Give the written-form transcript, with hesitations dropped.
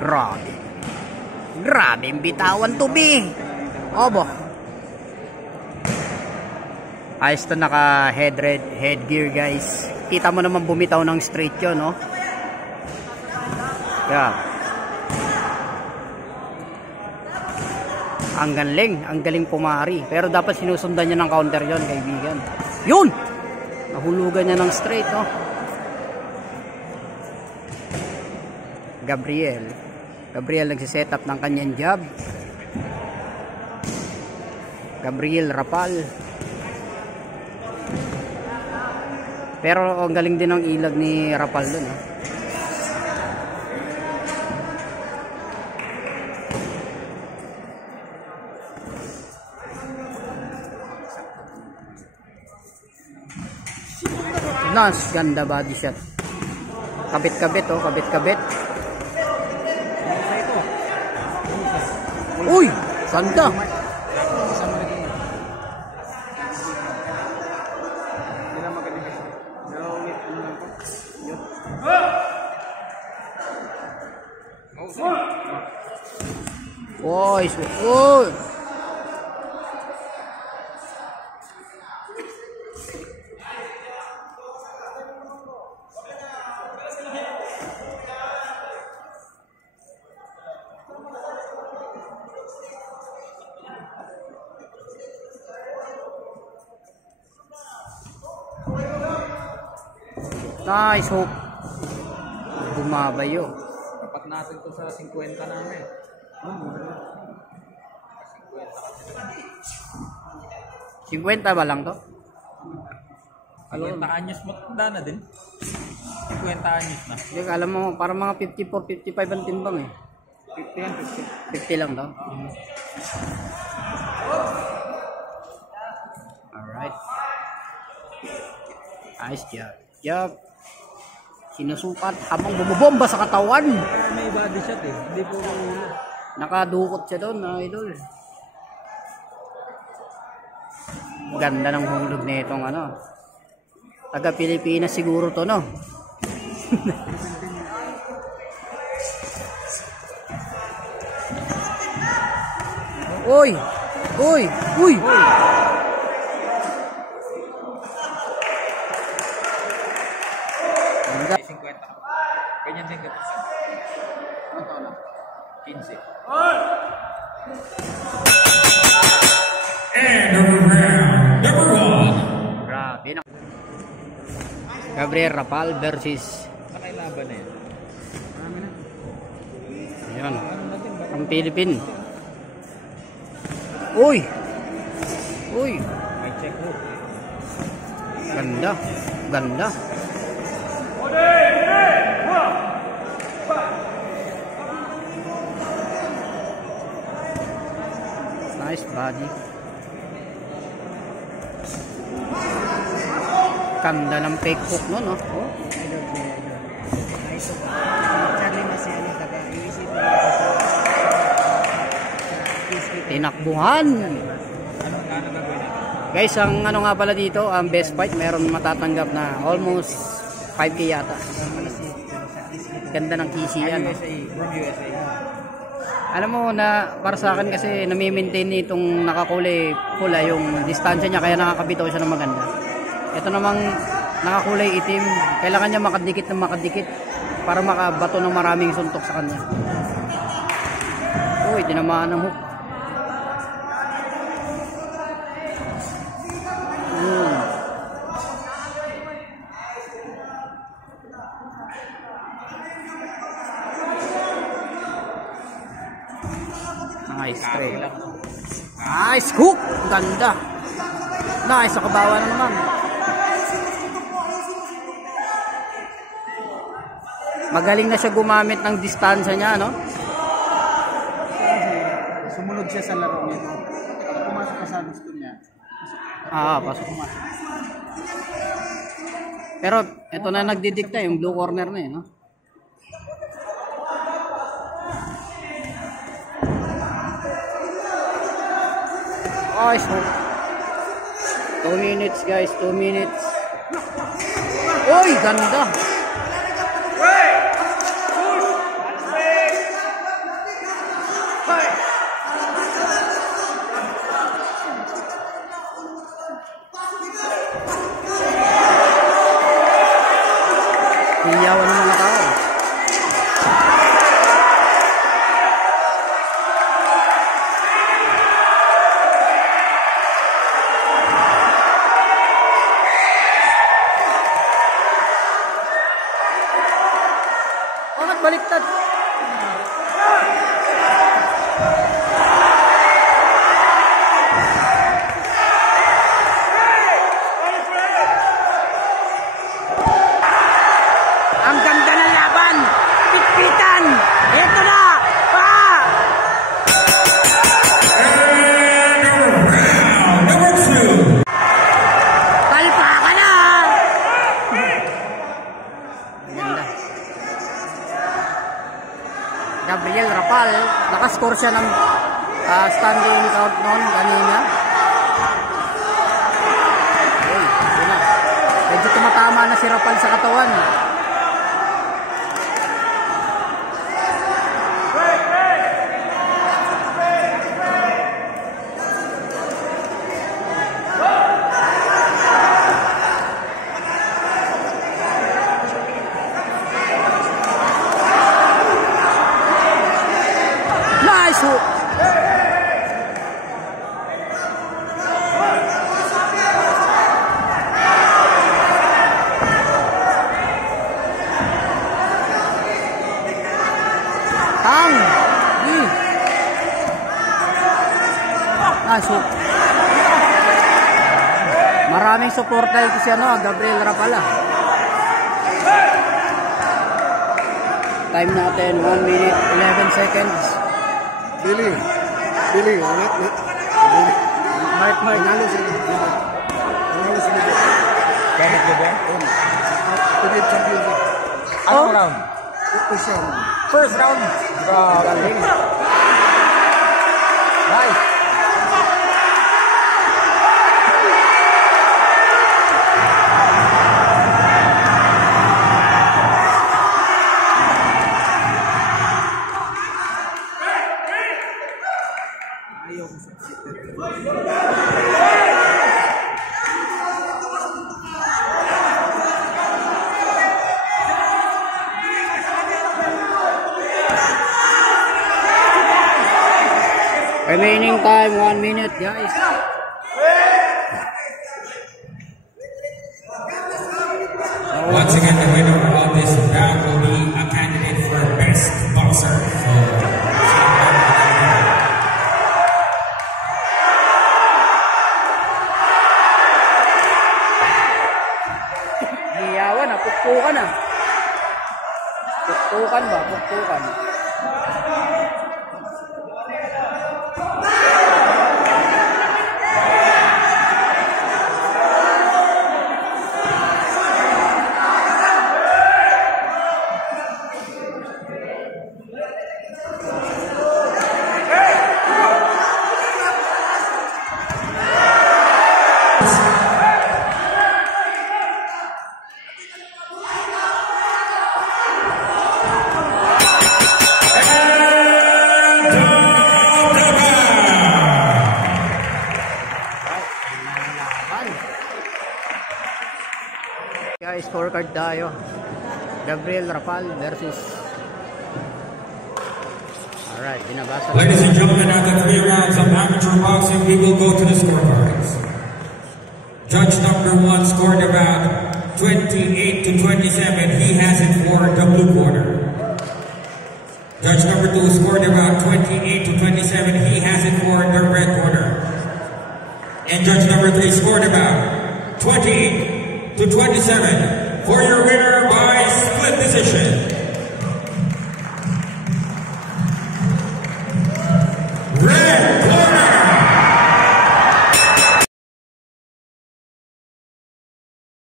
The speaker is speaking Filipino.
Grabe. Grabe yung bitawan to be. Obo. Ayos to naka headgear guys. Kita mo naman bumitaw ng straight yun, no? Yeah. Ang galing pumari. Pero dapat sinusundan niya ng counter yun, kaibigan. Yun! Nahulugan niya ng straight, no? Gabriel nagsiset up ng kanyang jab. Gabriel Rapal. Pero ang galing din ng ilag ni Rapal dun, ha? Nice, ganda body shot. Kabit-kabit, oh, kabit-kabit. Uy, sanda. Oy, oy. Nice hook. Bumabayo. Dapat natin to sa 50 namin. 50 ba lang to? 50 anyos matanda na din. 50 anyos na. Hindi, alam mo, para mga 54, 55 ang timbang eh. 50 yan, 50 lang to. Alright. Nice job. Job. Sinusukat habang bumubomba sa katawan. May body shot eh. Hindi po nakadukot siya doon, idol. Ganda ng hulog na itong ano. Taga Pilipinas siguro to, no? Uy! Uy! Uy! Ganda. 50. Ganyan din kapag. Ano na? 15. And over round number 1. Grabe na. Gabriel Rapal versus Nakailaban na yan. Marami na. ayan, ang Philippine. Uy! Uy! May check hook. Ganda. Ganda. Nice body. Ganda ng fake hook no, no? Oh. Tinakbuhan. Guys, ang ano nga pala dito, ang best fight, meron matatanggap na almost 5K yata. Ganda ng kisi yan. No? Alam mo na para sa akin kasi nami-maintain itong nakakulay pula yung distansya niya kaya nakakabitaw siya ng maganda. Ito namang nakakulay itim, kailangan niya makadikit ng makadikit para makabato ng maraming suntok sa kanya. Uy, tinamaan ng hook. Nice straight. Nice hook. Ganda. Nice. Sa kabawa na naman. Magaling na siya gumamit ng distansya niya, no? Sumunod siya sa laro niya. Pag pumasok ka sa gusto niya. Pasok. Pero ito na nagdidikta yung blue corner na eh, no? Nice hook. 2 minutes guys, 2 minutes. Uy, ganda. baliktad. Ang ganda ng laban. Pitpitan. Ito na. Number 2. Palpakan na. Ganda. Gabriel Rapal. Nakascore siya ng standing count noon kanina. Uy, yun na. Medyo tumatama na si Rapal sa katawan. Nice hook. Tang. Nice hook. Maraming suporta ito si Gabriel Rapala. Time natin 1 minute 11 seconds. Billy, wala. Mark. Nanalo sila. Bakit ba ba? Pinip champion. Anong round? First round. Grabe. Nice. Remaining time 1 minute, guys. Once again, the winner of this round will be a candidate for Best Boxer. So, Giyawan na, pukpukan na. Pukpukan ba? Pukpukan. Guys, scorecard tayo. Gabriel Rapal versus. Alright, binabasa. ladies and gentlemen, after 3 rounds of amateur boxing, we will go to the scorecards. Judge number 1 scored about 28 to 27. He has it for the blue corner. Judge number 2 scored about 28 to 27. He has it for the red corner. And judge number 3 scored about 28 to 27 for your winner by split decision.